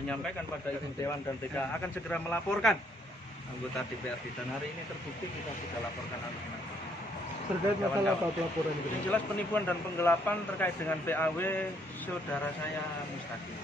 menyampaikan pada ibu Dewan dan BK akan segera melaporkan anggota DPRD, dan hari ini terbukti kita sudah laporkan anak-anak. Terkait masalah apa pelaporan itu? Yang jelas penipuan dan penggelapan terkait dengan PAW saudara saya Mustaqim.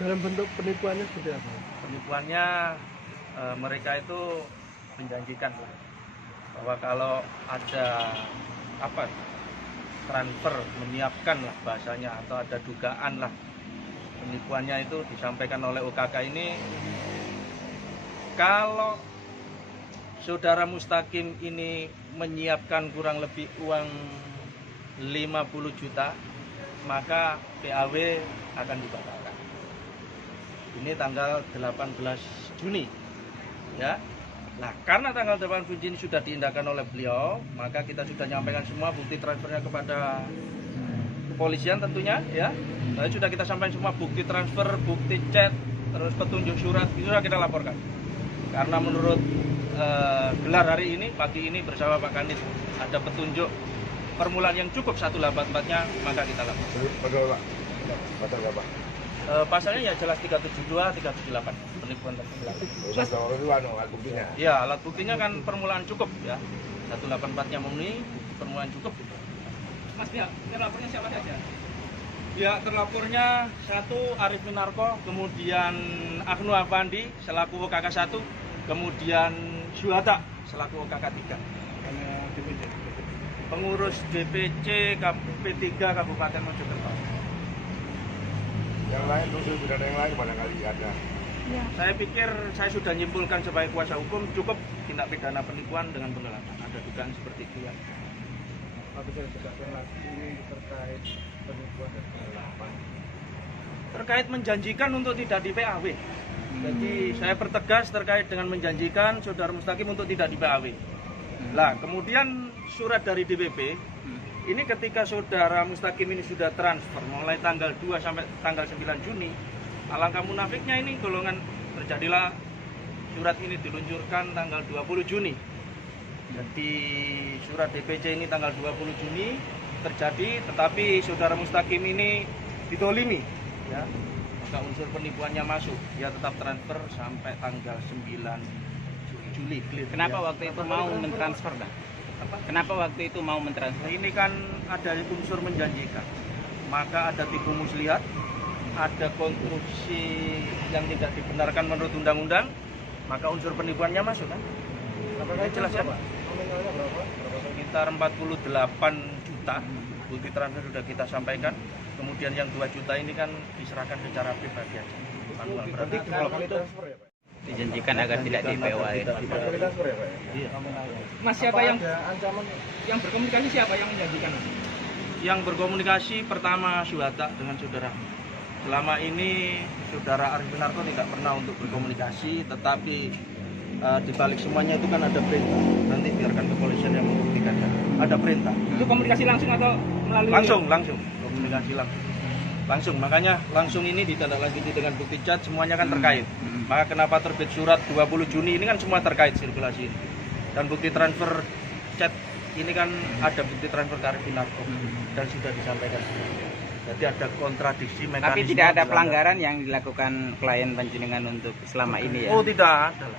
Dalam bentuk penipuannya seperti apa? Penipuannya mereka itu menjanjikan bahwa kalau ada transfer, menyiapkan lah bahasanya, atau ada dugaan lah penipuannya itu disampaikan oleh OKK ini, kalau saudara Mustaqim ini menyiapkan kurang lebih uang 50 juta, maka PAW akan dibatalkan. Ini tanggal 18 Juni ya. Nah, karena tanggal 8 Juni sudah diindahkan oleh beliau, maka kita sudah nyampaikan semua bukti transfernya kepada kepolisian tentunya ya. Nah, sudah kita sampaikan semua bukti transfer, bukti chat, terus petunjuk surat, itu sudah kita laporkan. Karena menurut gelar hari ini, pagi ini bersama Pak Kanit, ada petunjuk permulaan yang cukup 184-nya, maka kita laporkan. Pasal apa? Pasalnya ya jelas 372, 378 penipuan dan penggelapan. Alat buktinya. Ya, alat buktinya kan permulaan cukup ya. 184-nya memenuhi, permulaan cukup. Mas, ya, terlapornya siapa saja? Ya, terlapornya satu Arif Minarko, kemudian Agnu Afandi selaku OKK 1, kemudian Syuhada selaku OKK 3. Pengurus DPC P3 Kabupaten Mojokerto. Yang lain, unsur pidana yang lain barangkali ada. Ya. Saya pikir saya sudah nyimpulkan sebagai kuasa hukum cukup tindak pidana penipuan dengan penggelapan. Ada dugaan seperti itu ya. Apa bisa ditegakkan lagi terkait penipuan dan penggelapan? Terkait menjanjikan untuk tidak di PAW. Jadi saya pertegas terkait dengan menjanjikan saudara Mustaqim untuk tidak di PAW. Lah, kemudian surat dari DPP ini ketika saudara Mustaqim ini sudah transfer mulai tanggal 2 sampai tanggal 9 Juni, alangkah munafiknya ini golongan terjadilah surat ini diluncurkan tanggal 20 Juni. Jadi surat DPC ini tanggal 20 Juni terjadi, tetapi saudara Mustaqim ini ditolimi ya. Maka unsur penipuannya masuk, dia tetap transfer sampai tanggal 9 Juli. Clear, Kenapa ya. waktu itu mau mentransfer, Bang? Kenapa waktu itu mau mentransfer? Ini kan ada unsur menjanjikan, maka ada tipu muslihat, ada konstruksi yang tidak dibenarkan menurut undang-undang, maka unsur penipuannya masuk kan? Ini jelas ya? Nominalnya berapa? Sekitar 48 juta, bukti transfer sudah kita sampaikan. Kemudian yang 2 juta ini kan diserahkan secara pribadi aja, manual. Berarti Kalau transfer ya Pak? Dijanjikan agar tidak di PAW. Transfer ya Pak? Iya. Mas, siapa Apa yang ada ancaman? berkomunikasi, siapa yang menjanjikan? Yang berkomunikasi pertama Syuhada dengan saudara. Selama ini saudara Arif Minarko tidak pernah untuk berkomunikasi, tetapi di balik semuanya itu kan ada perintah. Nanti biarkan kepolisian yang membuktikan. Ada perintah. Itu komunikasi langsung atau melalui? Langsung komunikasi langsung. Makanya langsung ini ditindaklanjuti dengan bukti chat, semuanya kan terkait. Maka kenapa terbit surat 20 Juni ini kan semua terkait sirkulasi ini. Dan bukti transfer chat ini kan ada bukti transfer ke Arif Minarko dan sudah disampaikan. Jadi ada kontradiksi mekanisme. Tapi tidak ada pelanggaran yang dilakukan klien panjenengan untuk selama ini ya? Oh, tidak ada.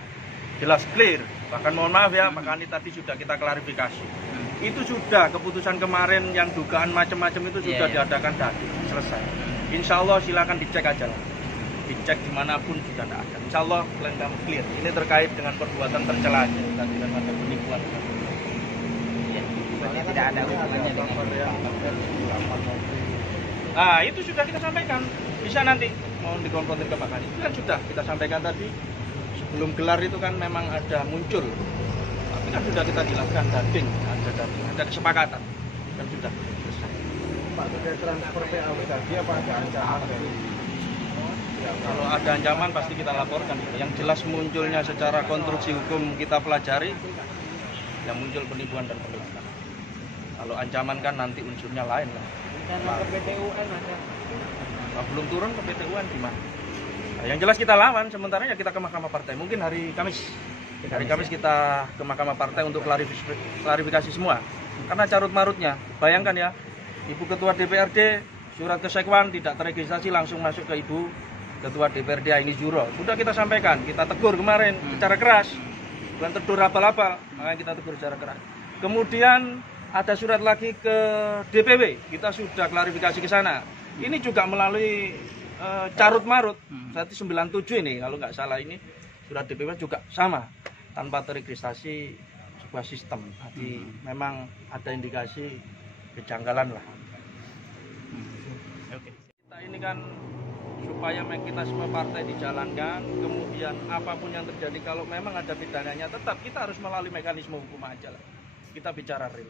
Jelas clear. Bahkan mohon maaf ya, Pak Kanit tadi sudah kita klarifikasi. Itu sudah keputusan kemarin yang dugaan macam-macam itu sudah diadakan tadi, selesai. Insya Allah silakan dicek aja lah. Dicek dimanapun sudah tidak ada. Insya Allah klien kamu clear. Ini terkait dengan perbuatan tercela aja. Tadi kan ada penipuan. Berarti tidak ada hubungannya dengan Itu sudah kita sampaikan. Bisa nanti mau dikonfrontir ke Pak Kanit. Itu kan sudah kita sampaikan tadi. Sebelum gelar itu kan memang ada muncul. Tapi kan sudah kita jelaskan ada kesepakatan. Dan sudah selesai. Pak, terkait transfer PAW tadi apa ada ancaman dari? Kalau ada ancaman pasti kita laporkan. Yang jelas munculnya secara konstruksi hukum kita pelajari, yang muncul penipuan dan penggelapan. Kalau ancaman kan nanti unsurnya lain lah. ke PT UN ada. Belum turun ke PT UN gimana? Nah, yang jelas kita lawan, sementara ya kita ke Mahkamah Partai. Mungkin hari Kamis. Hari Kamis kita ke Mahkamah Partai untuk klarifikasi semua. Karena carut marutnya, bayangkan ya, Ibu Ketua DPRD surat ke Sekwan tidak terregistrasi langsung masuk ke Ibu Ketua DPRD ini Juro. Sudah kita sampaikan, kita tegur kemarin secara keras. Bukan tegur apa-apa, makanya kita tegur secara keras. Kemudian ada surat lagi ke DPW, kita sudah klarifikasi ke sana. Ini juga melalui carut marut, berarti 97 ini kalau nggak salah, ini surat DPW juga sama, tanpa teregistrasi sebuah sistem. Jadi memang ada indikasi kejanggalan lah. Kita ini kan supaya mekanisme partai dijalankan, kemudian apapun yang terjadi kalau memang ada pidananya, tetap kita harus melalui mekanisme hukum aja lah. Kita bicara real.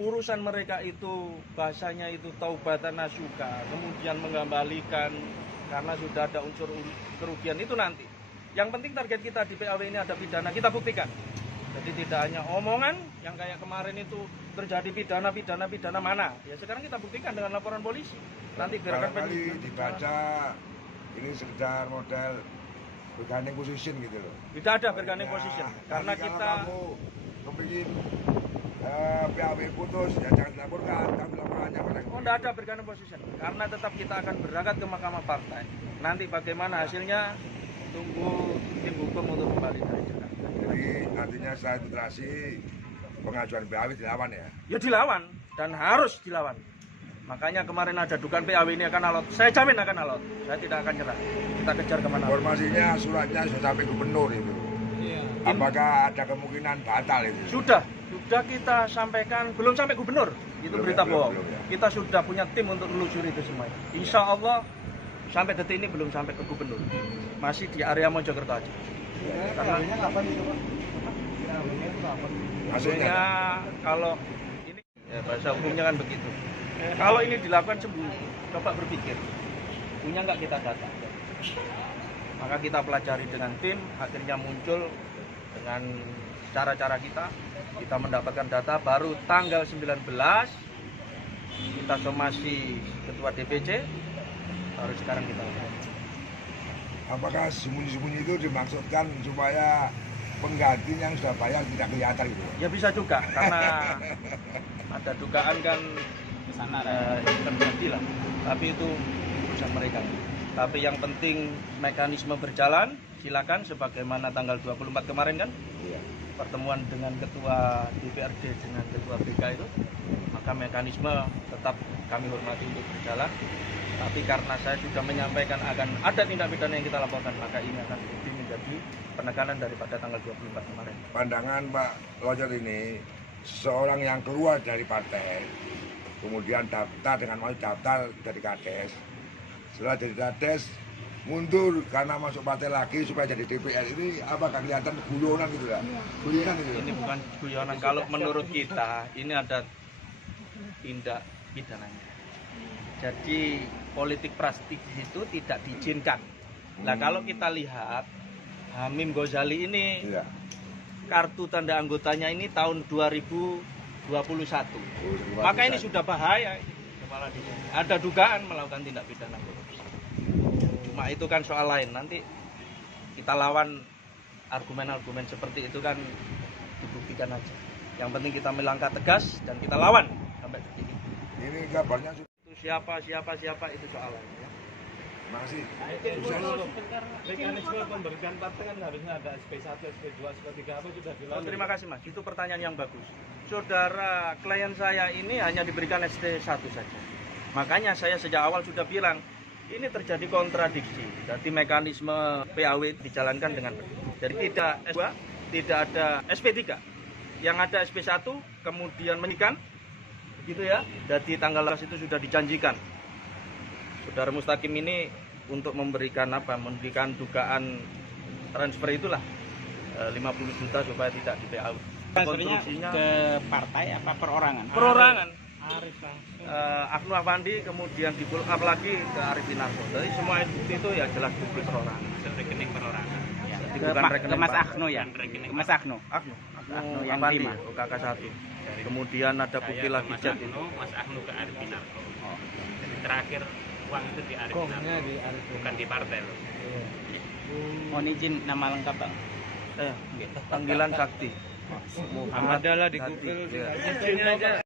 Urusan mereka itu bahasanya itu taubatan nasuka, kemudian mengembalikan karena sudah ada unsur kerugian itu nanti. Yang penting target kita di PAW ini ada pidana, kita buktikan. Jadi tidak hanya omongan yang kayak kemarin itu terjadi pidana mana. Ya sekarang kita buktikan dengan laporan polisi. Nanti biarkan Barangkali dibaca ini sekedar model bargaining position gitu loh. Tidak ada bargaining position karena nanti kita kalau kamu kepingin PAW putus ya jangan dilaporkan, kami laporannya pada tidak ada bargaining position karena tetap kita akan berangkat ke Mahkamah Partai. Nanti bagaimana hasilnya tunggu tim hukum untuk kembali dari Jakarta. Jadi artinya setelah iterasi pengajuan PAW dilawan ya? Ya dilawan dan harus dilawan. Makanya kemarin ada dugaan PAW ini akan alot. Saya jamin akan alot. Saya tidak akan nyerah. Kita kejar kemana. Informasinya suratnya sudah sampai gubernur itu. Iya. Apakah ada kemungkinan batal itu? Sudah kita sampaikan, belum sampai gubernur. Itu Belum berita ya, bohong. belum ya. Kita sudah punya tim untuk menelusuri itu semua. Insya Allah sampai detik ini belum sampai ke gubernur. Masih di area Mojokerto aja. PAW-nya kapan itu Pak? PAW-nya itu kapan? Maksudnya kalau ini ya bahasa hukumnya kan begitu. Kalau ini dilakukan sembunyi, coba berpikir, punya nggak kita data? Maka kita pelajari dengan tim, akhirnya muncul dengan cara-cara kita mendapatkan data baru tanggal 19, kita somasi ketua DPC, baru sekarang kita lakukan. Apakah sembunyi-sembunyi itu dimaksudkan supaya pengganti yang sudah bayar tidak kelihatan gitu? Ya bisa juga, karena ada dugaan kan Sana terjadi lah, tapi itu urusan mereka. Tapi yang penting mekanisme berjalan, silakan sebagaimana tanggal 24 kemarin kan, Iya. pertemuan dengan ketua DPRD dengan ketua BK itu, maka mekanisme tetap kami hormati untuk berjalan. Tapi karena saya sudah menyampaikan akan ada tindak pidana yang kita laporkan, maka ini akan menjadi penekanan daripada tanggal 24 kemarin. Pandangan Pak Lawyer ini, seorang yang keluar dari partai, kemudian daftar dengan mau daftar dari Kades, setelah jadi Kades mundur karena masuk partai lagi supaya jadi DPR, ini apakah kelihatan guyonan gitu ya? Guyonan gitu. Ini bukan guyonan, kalau menurut kita ini ada tindak pidananya. Jadi politik praktis itu tidak diizinkan. Nah kalau kita lihat Hamim Ghazali ini Iya. kartu tanda anggotanya ini tahun 2021. Oh, Maka ini sudah bahaya. Kepala desa. Ada dugaan melakukan tindak pidana korupsi. Cuma itu kan soal lain. Nanti kita lawan argumen-argumen seperti itu kan dibuktikan aja. Yang penting kita melangkah tegas dan kita lawan sampai detik ini. Ini kabarnya Itu siapa itu soal lain. Ya. masih Mekanisme pemberian partai kan harusnya ada SP1, SP2, SP3 apa sudah Oh, dilalui. terima kasih Mas, itu pertanyaan yang bagus. Saudara klien saya ini hanya diberikan SD1 saja. Makanya saya sejak awal sudah bilang, ini terjadi kontradiksi. Jadi mekanisme PAW dijalankan dengan benar. Jadi tidak S2, tidak ada SP3. Yang ada SP1, kemudian menikah, gitu ya. Jadi tanggal itu sudah dijanjikan. Saudara Mustaqim ini untuk memberikan dugaan transfer itulah 50 juta supaya tidak di PAW. transfernya ke partai apa perorangan? Perorangan. Arif langsung. Agnu Afandi kemudian di pull up lagi ke Arif Winarko. Jadi semua itu ya jelas publik perorangan. Rekening perorangan. Ya. Jadi Ke, bukan Pak- rekening ke Mas partai. Agno ya. Ke Mas Agno. Agnu yang Afandi, terima. kakak satu. Kemudian ada bukti lagi cat itu. Mas Agnu ke Arif Winarko. Jadi terakhir uang itu di Arif Kongnya Winarko, di Arif. bukan di partai loh. Iya. Mohon izin nama lengkap Bang. Panggilan Sakti. Adalah di Sakti, Google iya. izin aja